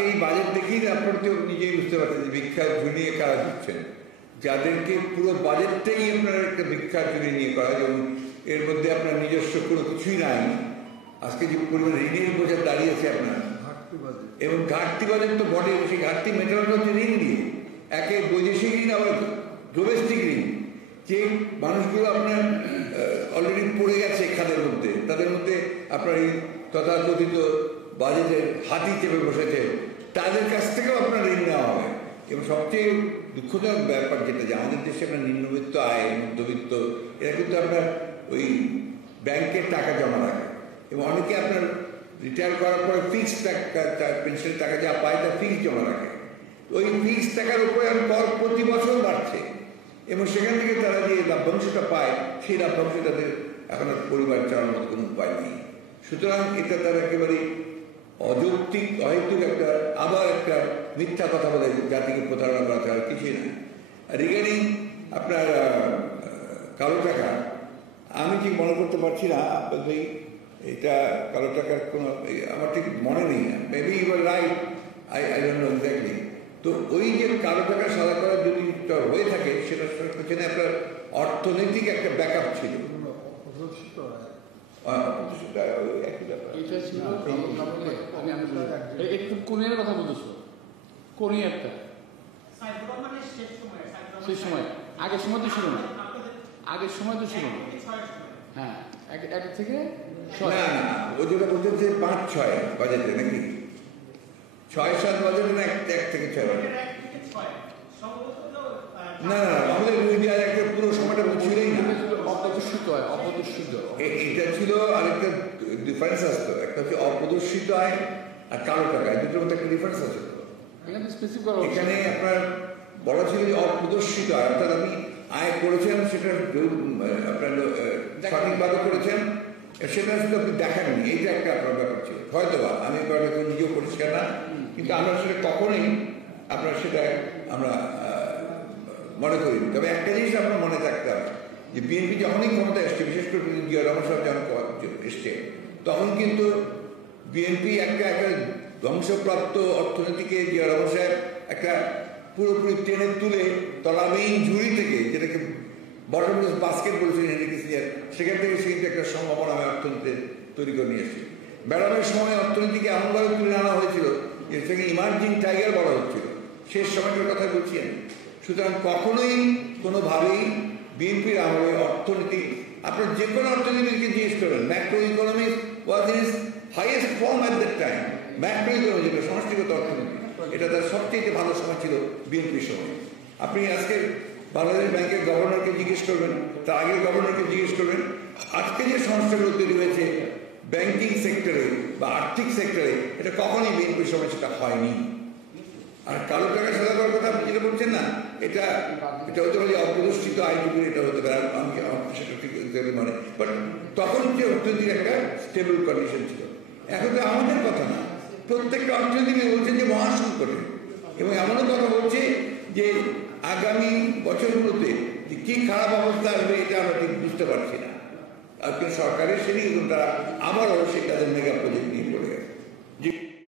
আজকে এই বাজেট দেখেই আপনার তো নিজেই বুঝতে পারছেন যে ভিক্ষার ঝুলিয়ে কারা দিচ্ছেন, যাদেরকে পুরো বাজেটটাই আপনার একটা ভিক্ষার ঝুলি নিয়ে করা, যেমন এর মধ্যে আপনার নিজস্ব কোনো কিছুই নাই। আজকে যে পরিমাণ ঋণের বোঝা দাঁড়িয়েছে আপনার, এবং ঘাটতি বাজেট তো বটে, সেই ঘাটতি মেটানো হচ্ছে ঋণ দিয়ে, একে বৈদেশিক ঋণ আবার ডোমেস্টিক ঋণ। যে মানুষগুলো আপনার অলরেডি পড়ে গেছে খাদের মধ্যে, তাদের মধ্যে আপনার এই তথাকথিত বাজেটের হাতি চেপে বসেছে, তাদের কাছ থেকেও আপনার ঋণ নেওয়া হবে। এবং সবচেয়ে দুঃখজনক ব্যাপার যেটা, যে আমাদের দেশে আপনার নিম্নবিত্ত আয়, মধ্যবিত্ত, এরা কিন্তু আপনার ওই ব্যাংকের টাকা জমা রাখে, এবং অনেকে আপনার রিটায়ার করার পরে ফিক্সড টাকা, পেনশনের টাকা যা পায় তা ফিক্সড জমা রাখে। ওই ফিক্সড টাকার উপরে প্রতি বছর বাড়ছে, এবং সেখান থেকে তারা যে লাভ্যাংশটা পায়, সেই লাভ্যাংশ তাদের এখন পরিবার চালানোর কোনো উপায় নেই। সুতরাং এটা তারা একেবারে অযৌক্তিক, অহেতুক একটা আবার একটা মিথ্যা কথা বলে জাতিকে প্রতারণা করা ছাড়া কিছুই না। রিগার্ডিং আপনার কালো টাকা, আমি ঠিক মনে করতে পারছি না আপনাদের এটা কালো টাকার কোনো, আমার ঠিক মনে নেই। Maybe you are right, I don't know exactly. তো ওই যে কালো টাকা সাদা করা যদি হয়ে থাকে, সেটা পেছনে আপনার অর্থনৈতিক একটা ব্যাকআপ ছিল। একটু কোনের কথা বলতেছ, কোনি একটা সেই সময়, আগের সময় তো ছিল না, আগের সময় তো ছিল না। হ্যাঁ, এক থেকে না, ও যেটা বলছেন যে 5-6 বাজেটে নাকি 6-7 বাজেটে না, 1 থেকে 6 বাজেট। না, আমাদের একটা পুরো সময়টা ছিলই না, অপ্রদর্শিত আয়, অপ্রদর্শিত। এটা ছিল আরেকটা ডিফারেন্স আসতো, একটা হচ্ছে অপ্রদর্শিত আয় আর কালো টাকা, দুটোর মধ্যে একটা ডিফারেন্স আছে। এখানে আপনার বলা ছিল যে অপ্রদর্শিত আয়, অর্থাৎ আপনি আয় করেছেন, সেটা আপনার সঠিকভাবে করেছেন, সেটা শুধু আপনি দেখাননি, এইটা একটা আপনার ব্যাপার ছিল। হয়তো বা আমি ব্যাপারটা নিজেও পরিষ্কার না, কিন্তু আমরা সেটা কখনোই আপনার সেটা আমরা মনে করিনি। তবে একটা জিনিস আপনার মনে থাকতে হবে, যে বিএনপি যখনই ক্ষমতা এসছে, বিশেষ করে জিয়া রহমান সাহেব যখন এসছে, তখন কিন্তু বিএনপি একটা ধ্বংসপ্রাপ্ত অর্থনীতিকে জিয়া রহমান সাহেব একটা পুরোপুরি টেনে তুলে তলাবিহীন ঝুড়ি থেকে, যেটাকে বটমলেস বাস্কেট বলেছিলেন হেনরি কিসিঞ্জার, সেখান থেকে কিন্তু একটা সম্ভাবনাময় অর্থনীতি তৈরি করে নিয়ে এসছে। ম্যাডামের সময় অর্থনীতিকে এমনভাবে তুলে আনা হয়েছিল যে সেখানে ইমার্জিং টাইগার বলা হচ্ছিল, শেষ সময়টার কথা বলছি আমি। সুতরাং কখনোই কোনোভাবেই বিএনপির আমলে অর্থনীতি, আপনার যে কোনো অর্থনীতিকে জিজ্ঞেস করবেন, macro economics was in is highest form at that time. Macro economy যেটা সমষ্টিগত অর্থনীতি, এটা তার সবচেয়ে ভালো সময় ছিল বিএনপির সময়। আপনি আজকে বাংলাদেশ ব্যাংকের গভর্নরকে জিজ্ঞেস করবেন, তার আগের গভর্নরকে জিজ্ঞেস করবেন, আজকে যে সংস্থাগুলো তৈরি হয়েছে ব্যাংকিং সেক্টরে বা আর্থিক সেক্টরে, এটা কখনই বিএনপির সময় সেটা হয়নি। আর কালো টাকা সাদা করার কথা আপনি যেটা বলছেন না, এটা হতে পারে অপ্রদর্শিত আইনজীবী, এটা হতে পারে, আমি সেটা ঠিক মানে, বাট তখন যে অর্থনীতির একটা স্টেবল কন্ডিশন ছিল। এখন তো আমাদের কথা না, প্রত্যেকটা অর্থনীতিবিদ বলছেন যে মহাসংকটে, এবং এমনও কথা বলছে যে আগামী বছরগুলোতে যে কি খারাপ অবস্থা আসবে, এটা আমরা ঠিক বুঝতে পারছি না। আর সরকারের সেদিকে তারা আবারও সেই তাদের মেগা প্রজেক্ট নিয়ে